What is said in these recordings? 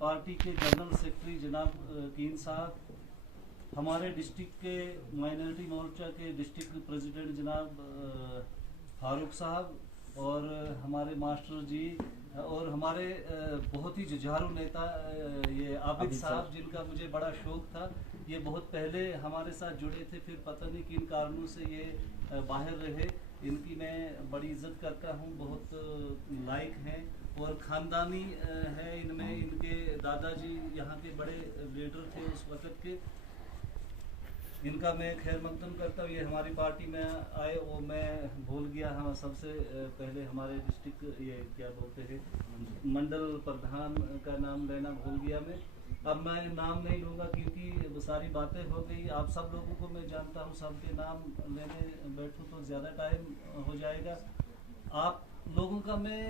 Party के general secretary जनाब कीन साहब, हमारे डिस्ट्रिक्ट के माइनॉरिटी मोर्चा के डिस्ट्रिक्ट प्रेसिडेंट जनाब फारूक साहब, और हमारे मास्टर जी, और हमारे बहुत ही जुझारू नेता ये आबिद साहब, जिनका मुझे बड़ा शौक था। ये बहुत पहले हमारे साथ जुड़े थे, फिर पता नहीं किन कारणों से ये बाहर रहे। इनकी मैं बड़ी इज्जत करता हूँ, बहुत लायक हैं और ख़ानदानी है इनमें। इनके दादाजी यहाँ के बड़े लीडर थे उस वक़्त के। इनका मैं खैर मकदम करता हूँ। ये हमारी पार्टी में आए, वो मैं भूल गया। हाँ, सबसे पहले हमारे डिस्ट्रिक्ट ये क्या बोलते हैं मंडल प्रधान का नाम लेना भूल गया मैं। अब मैं नाम नहीं लूँगा क्योंकि सारी बातें हो गई। आप सब लोगों को मैं जानता हूँ, सबके नाम लेने बैठूँ तो ज़्यादा टाइम हो जाएगा। आप लोगों का मैं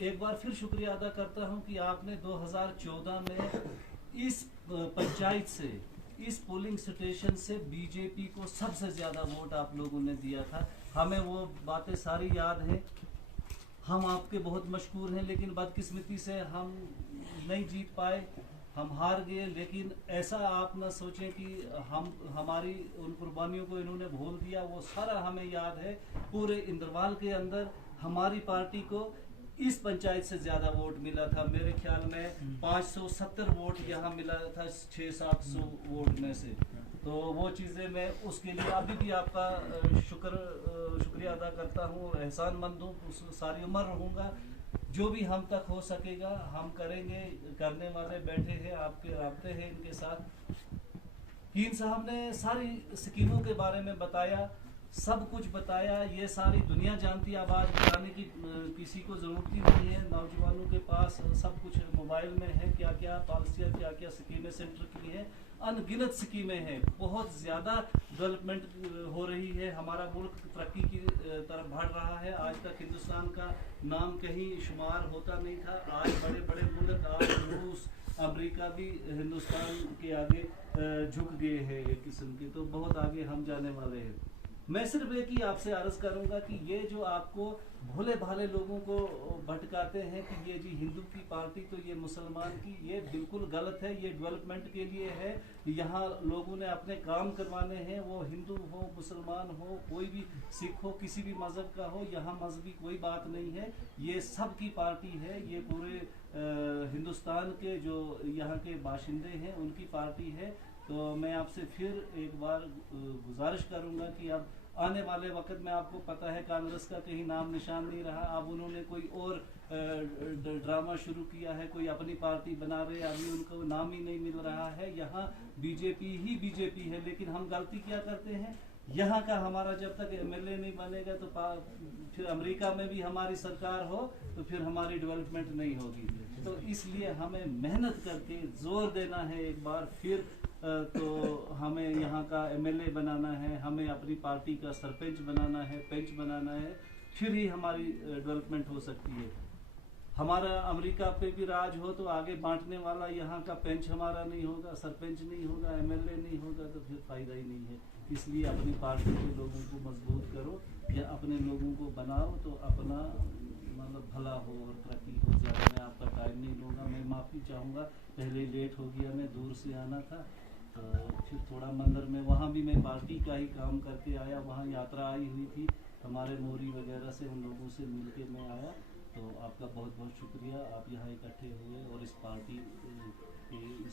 एक बार फिर शुक्रिया अदा करता हूँ कि आपने 2014 में इस पंचायत से, इस पोलिंग स्टेशन से बीजेपी को सबसे ज़्यादा वोट आप लोगों ने दिया था। हमें वो बातें सारी याद हैं। हम आपके बहुत मशहूर हैं, लेकिन बदकिस्मती से हम नहीं जीत पाए, हम हार गए। लेकिन ऐसा आप न सोचें कि हम हमारी उन कुर्बानियों को इन्होंने भूल दिया। वो सारा हमें याद है। पूरे इंद्रवाल के अंदर हमारी पार्टी को इस पंचायत से ज़्यादा वोट मिला था। मेरे ख्याल में 570 वोट यहाँ मिला था 600-700 वोट में से। तो वो चीज़ें मैं उसके लिए अभी भी आपका शुक्रिया अदा करता हूँ और एहसानमंद हूँ। सारी उम्र रहूँगा। जो भी हम तक हो सकेगा हम करेंगे। करने वाले बैठे हैं, आपके राब्ते हैं इनके साथ। कीन साहब ने सारी स्कीमों के बारे में बताया, सब कुछ बताया। ये सारी दुनिया जानती। आवाज़ बताने की किसी को ज़रूरत ही नहीं है। नौजवानों के पास सब कुछ मोबाइल में है, क्या क्या पॉलिसियाँ, क्या क्या स्कीमें सेंटर की हैं। अनगिनत स्कीमें हैं। बहुत ज़्यादा डेवलपमेंट हो रही है। हमारा मुल्क तरक्की की तरफ बढ़ रहा है। आज तक हिंदुस्तान का नाम कहीं शुमार होता नहीं था। आज बड़े बड़े मुल्क, आज रूस, अमेरिका भी हिंदुस्तान के आगे झुक गए हैं एक किस्म के। तो बहुत आगे हम जाने वाले हैं। मैं सिर्फ एक ही आपसे अर्ज़ करूंगा कि ये जो आपको भोले भाले लोगों को भटकाते हैं कि ये जी हिंदू की पार्टी तो ये मुसलमान की, ये बिल्कुल गलत है। ये डेवलपमेंट के लिए है। यहाँ लोगों ने अपने काम करवाने हैं, वो हिंदू हो, मुसलमान हो, कोई भी सिख हो, किसी भी मज़हब का हो। यहाँ मजहबी कोई बात नहीं है। ये सब की पार्टी है। ये पूरे हिंदुस्तान के जो यहाँ के बाशिंदे हैं उनकी पार्टी है। तो मैं आपसे फिर एक बार गुजारिश करूंगा कि अब आने वाले वक्त में, आपको पता है कांग्रेस का कहीं नाम निशान नहीं रहा। अब उन्होंने कोई और ड्रामा शुरू किया है, कोई अपनी पार्टी बना रहे। अभी उनको नाम ही नहीं मिल रहा है। यहाँ बीजेपी ही बीजेपी है। लेकिन हम गलती क्या करते हैं, यहाँ का हमारा जब तक एमएलए नहीं बनेगा तो फिर अमेरिका में भी हमारी सरकार हो तो फिर हमारी डेवलपमेंट नहीं होगी। तो इसलिए हमें मेहनत करके जोर देना है एक बार फिर। तो हमें यहाँ का एमएलए बनाना है, हमें अपनी पार्टी का सरपंच बनाना है, पंच बनाना है, फिर ही हमारी डेवलपमेंट हो सकती है। हमारा अमेरिका पे भी राज हो तो आगे बांटने वाला यहाँ का पंच हमारा नहीं होगा, सरपंच नहीं होगा, एमएलए नहीं होगा, तो फिर फ़ायदा ही नहीं है। इसलिए अपनी पार्टी के लोगों को मजबूत करो या अपने लोगों को बनाओ तो अपना मतलब भला हो और तरक्की हो। ज़्यादा मैं आपका टाइम नहीं लूँगा। मैं माफ़ी चाहूँगा, पहले लेट हो गया, मैं दूर से आना था। तो फिर थोड़ा मंदिर में वहाँ भी मैं पार्टी का ही काम करके आया। वहाँ यात्रा आई हुई थी हमारे मोरी वगैरह से, उन लोगों से मिल के मैं आया। तो आपका बहुत बहुत शुक्रिया, आप यहाँ इकट्ठे हुए और इस पार्टी के